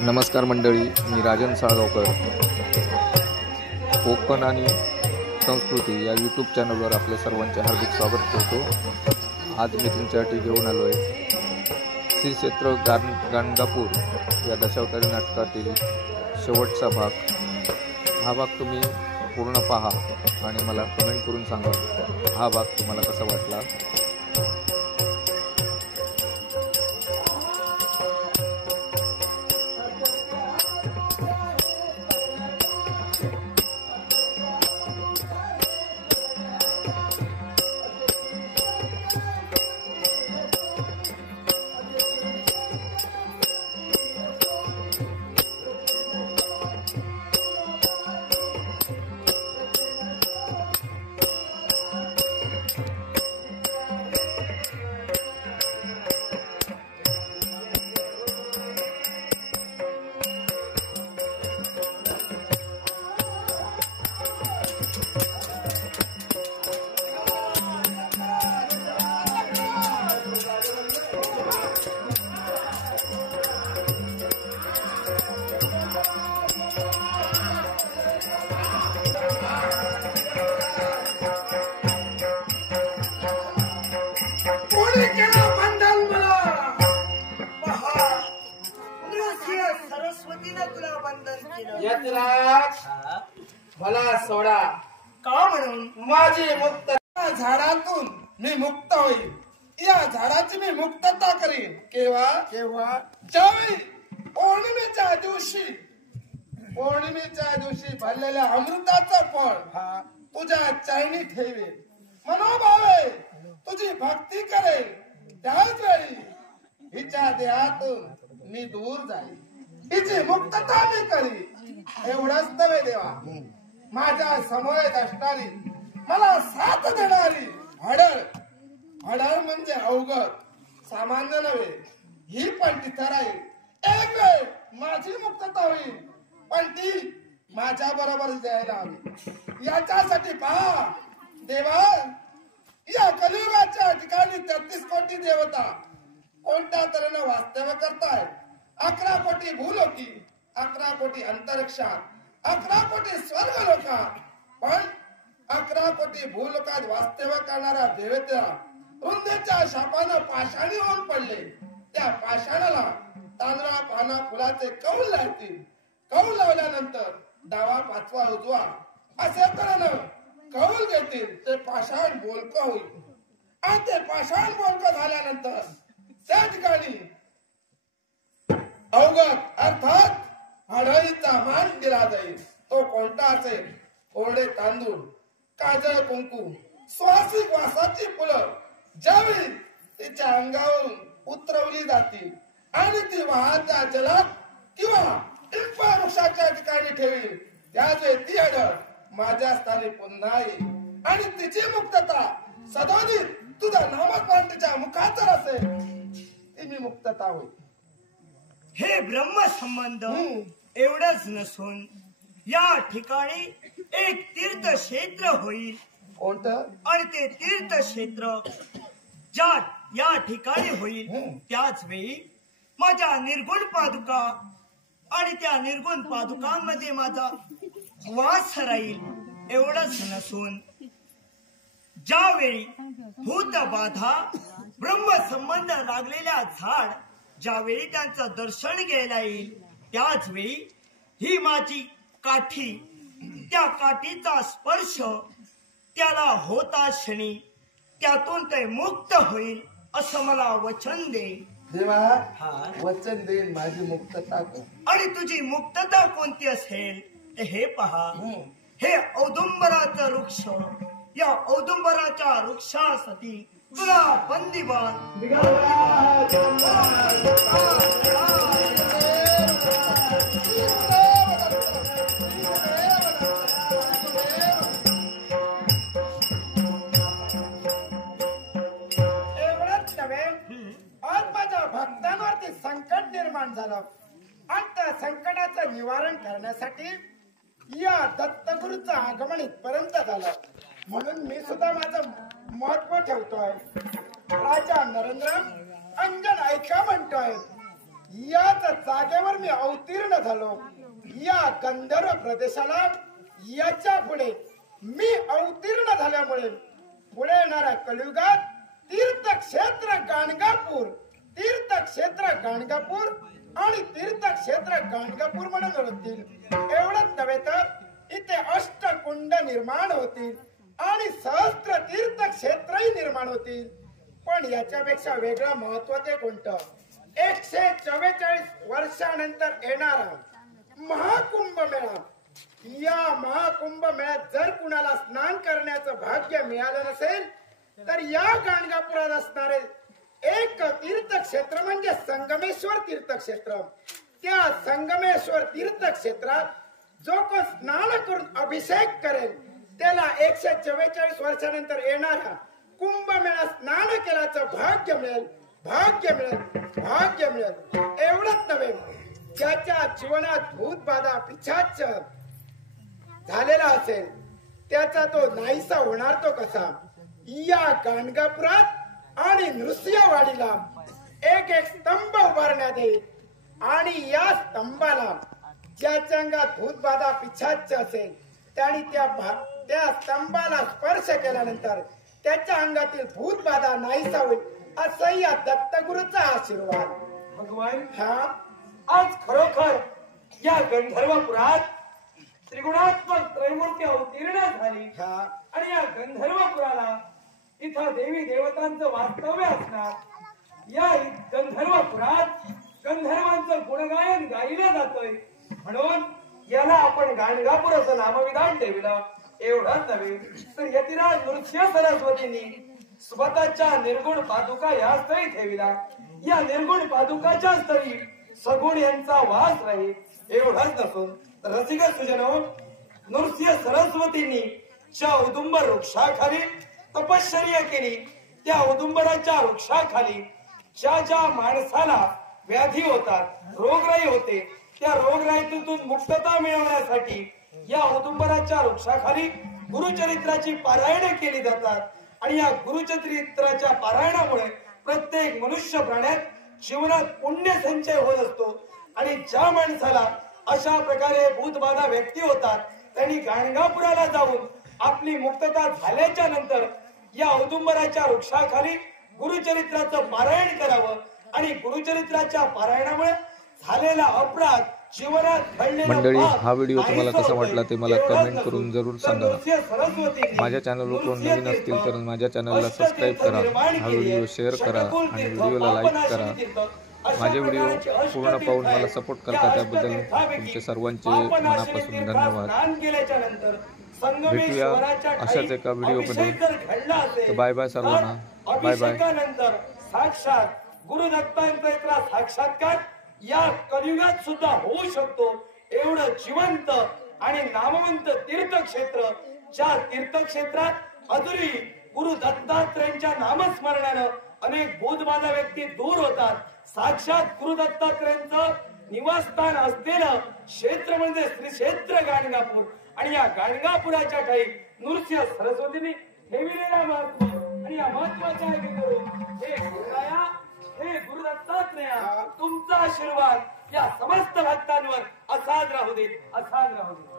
नमस्कार मंडळी, मी राजन साळगावकर. कोकण आणि संस्कृती या यूट्यूब चॅनलवर आपल्या सर्वांचे हार्दिक स्वागत करतो. आज मी तुमच्यासाठी घेऊन आलो आहे श्री क्षेत्र गाणगापूर या दशावतारी नाटकातील शेवटचा भाग. हा भाग तुम्ही पूर्ण पहा आणि मला कमेंट करून सांगा हा भाग तुम्हाला कसा वाटला. मला सोडा का म्हणून माझी मुक्त झाडातून मी मुक्त होईल. या झाडाची मी मुक्तता करीन. केव्हा केव्हा ज्यावेळी पौर्णिमेच्या दिवशी भरलेल्या अमृताचं फळ तुझ्या चरणी ठेवेल. मनोभावे तुझी भक्ती करेल. त्याच वेळी हिच्या देहातून मी दूर जाईल. हिची मुक्तता मी करीन. एवढंच नव्हे देवा, माझ्या समवेत असणारी मला साथ देणारी हडळ म्हणजे अवघड सामान्य नव्हे, ही पण तिथं राहील. एक वेळ माझी मुक्तता होईल, पण ती माझ्या बरोबर जायला हवी. याच्यासाठी पहा देवा, या कलियुगाच्या ठिकाणी 33 कोटी देवता कोणत्या तऱ्हेने वास्तव्य करतायत. 11 कोटी भूलोकी, 11 कोटी अंतरिक्षात, 11 कोटी स्वर्ग लोकात. पण 11 कोटी भूलोकात वास्तव्य करणाऱ्या देवतेला वृंदेच्या शापानं पाषाणी होऊन पडले. त्या पाषाणाला तांदळा पाना फुलाचे कौल लावतील. कौल लावल्यानंतर डावा पाचवा उजवा असे तऱ्हेनं कौल घेतील. ते पाषाण बोलकं होईल. आणि ते पाषाण बोलकं झाल्यानंतर त्या ठिकाणी अवघड अर्थात हडळीचा मान दिला जाईल. तो कोणता असेल? कोरडे तांदूळ, काजळ कुंकू, सुवासिक वासाची फुलं ज्यावेळी तिच्या अंगावरून उतरवली जातील आणि ती वाहत्या जलात किंवा पिंपळ वृक्षाच्या ठिकाणी ठेवील, त्यावेळी ती हडळ माझ्या स्थानी पुन्हा येईल आणि तिची मुक्तता सदोदित तुझ्या नामस्मरणाच्या मुखातर असेल. ती मी मुक्तता होईल. हे ब्रह्मसंबंध एवढंच नसून या ठिकाणी एक तीर्थक्षेत्र होईल. कोणतं? आणि ते तीर्थक्षेत्र ज्या या ठिकाणी होईल त्याच वेळी माझ्या निर्गुण पादुका आणि त्या निर्गुण पादुकांमध्ये माझा वास राहील. एवढंच नसून ज्यावेळी भूतबाधा ब्रह्मसंबंध लागलेल्या झाड ज्यावेळी त्यांचं दर्शन घ्यायला येईल, त्याच वेळी ही माझी काठी, त्या काठीचा स्पर्श त्याला होता क्षणी त्यातून ते मुक्त होईल असं मला वचन दे. देवा, वचन देईल माझी मुक्तता कर. आणि तुझी मुक्तता कोणती असेल ते हे पहा. हे औदुंबराचं वृक्ष, या औदुंबराच्या वृक्षासाठी तुला बंदीबान भक्तांवरती संकट निर्माण झालं आणि त्या संकटाचं निवारण करण्यासाठी या दत्तगुरूचं आगमन इथपर्यंत झालं. म्हणून मी सुद्धा माझं महत्व ठेवतोय. राजा नरेंद्र अंजन ऐका म्हणतोय. याच जागेवर मी अवतीर्ण झालो. या गंधर्व प्रदेशाला याच्या पुढे मी अवतीर्ण झाल्यामुळे पुढे येणाऱ्या कलियुगात तीर्थक्षेत्र गाणगापूर, तीर्थक्षेत्र गाणगापूर आणि तीर्थक्षेत्र गाणगापूर म्हणून ओळखतील. एवढंच नव्हे तर इथे अष्टकुंड निर्माण होतील आणि सहस्त्र तीर्थक्षेत्रही निर्माण होतील. पण याच्यापेक्षा वेगळं महत्व ते कोणतं? 144 वर्षानंतर येणारा महाकुंभ मेळा. या महाकुंभ मेळ्यात जर कुणाला स्नान करण्याचं भाग्य मिळालं नसेल तर या गाणगापुरात असणारे एक तीर्थक्षेत्र म्हणजे संगमेश्वर तीर्थक्षेत्र. त्या संगमेश्वर तीर्थक्षेत्रात जो कोण स्नान करून अभिषेक करेल त्याला 144 वर्षानंतर येणारा कुंभमेळा स्नान केल्याचं भाग्य मिळेल, भाग्य मिळेल, भाग्य मिळेल. एवढंच नव्हे, ज्याच्या जीवनात भूत बाधा पिशाच झालेला असेल त्याचा तो नाहीसा होणार तो कसा? या गाणगापुरात आणि नृसिंहवाडीला एक एक स्तंभ उभारण्यात येईल आणि या स्तंभाला ज्याच्या अंगात भूत बाधा पिशाच असेल त्याने त्या स्तंभाला स्पर्श केल्यानंतर त्याच्या अंगातील भूत बाधा नाहीसा होईल, असा या दत्तगुरूचा आशीर्वाद. भगवान, हा आज खरोखर या गंधर्वपुरात त्रिगुणात्मक त्रैमूर्ती अवतीर्ण झाली. हा आणि या गंधर्वपुराला इथं देवी देवतांचं वास्तव्य असणार. या गंधर्वपुरात गंधर्वांचं गुणगायन गायलं जातंय म्हणून याला आपण गाणगापूर असं नामविधान ठेवलं. एवढंच नव्हे तर यतिराज नृसिंह सरस्वतींनी स्वतःच्या निर्गुण पादुका या स्थळी ठेविला. या निर्गुण पादुकाच्या स्थळी सगुण यांचा वास राहील. एवढंच नसून रसिक सुजनो, नृसिंह सरस्वतींनी ज्या औदुंबर वृक्षाखाली तपश्चर्या केली त्या औदुंबराच्या वृक्षाखाली ज्या ज्या माणसाला व्याधी होतात, रोगराई होते, त्या रोगराईतून मुक्तता मिळवण्यासाठी या औदुंबराच्या वृक्षाखाली गुरुचरित्राची पारायणे केली जातात. आणि या गुरुचरित्राच्या पारायणामुळे प्रत्येक मनुष्य प्राण्यात जीवनात पुण्य संचय होत असतो. आणि ज्या माणसाला अशा प्रकारे भूतबाधा व्यक्ती होतात त्यांनी गाणगापुराला जाऊन आपली मुक्तता झाल्याच्या नंतर या औदुंबराच्या वृक्षाखाली गुरुचरित्राचं पारायण करावं. आणि गुरुचरित्राच्या पारायणामुळे झालेला अपराध, जीवनात घडलेला मंडळी, पाप हा व्हिडिओ तुम्हाला नाहीसा कसा होतोय. वाटला ते मला एवढंच कमेंट करून नसून जरूर तर सांगा. नृसिंह सरस्वतींनी माझ्या चॅनलवर कोण नृसिंह नवीन असतील तर तीर्थ, माझ्या चॅनलला अष्ट सबस्क्राईब तीर्थ करा, निर्माण हा केली व्हिडिओ आहे. शेअर करा शतकुल आणि तीर्थ, व्हिडिओला लाईक पापनाशनी करा. तीर्थ, अशा माझे व्हिडिओ प्रकारचे अष्ट पूर्ण तीर्थ पाहून आहेत. मला सपोर्ट या करता अष्ट त्याबद्दल तीर्थापैकी तुमचे सर्वांचे पापनाशनी मनापासून तीर्थात धन्यवाद. स्नान केल्याच्या नंतर भेटूया संगमेश्वराच्या अशाच एका ठाई व्हिडिओमध्ये. अभिषेक जर घडला असेल तर बाय बाय सर्वांना. तर बाय बाय. अभिषेकानंतर साक्षात गुरुदत्तांचा इथला साक्षात्कार या कलियुगात सुद्धा होऊ शकतो. एवढं जिवंत आणि नामवंत तीर्थक्षेत्र, ज्या तीर्थक्षेत्रात अजूनही गुरु दत्तात्रयांच्या नामस्मरणानं अनेक भूतबाधा व्यक्ती दूर होतात. साक्षात गुरु दत्तात्रयांचं निवासस्थान असलेलं क्षेत्र म्हणजे श्री क्षेत्र गाणगापूर. आणि या गाणगापुराच्या ठाई नृसिंह सरस्वतींनी ठेविलेला महत्व आणि या महत्वाच्या हे गुरुराया, हे गुरु दत्तात्रया, तुमचा आशीर्वाद या समस्त भक्तांवर असाच राहू दे, असाच राहू दे.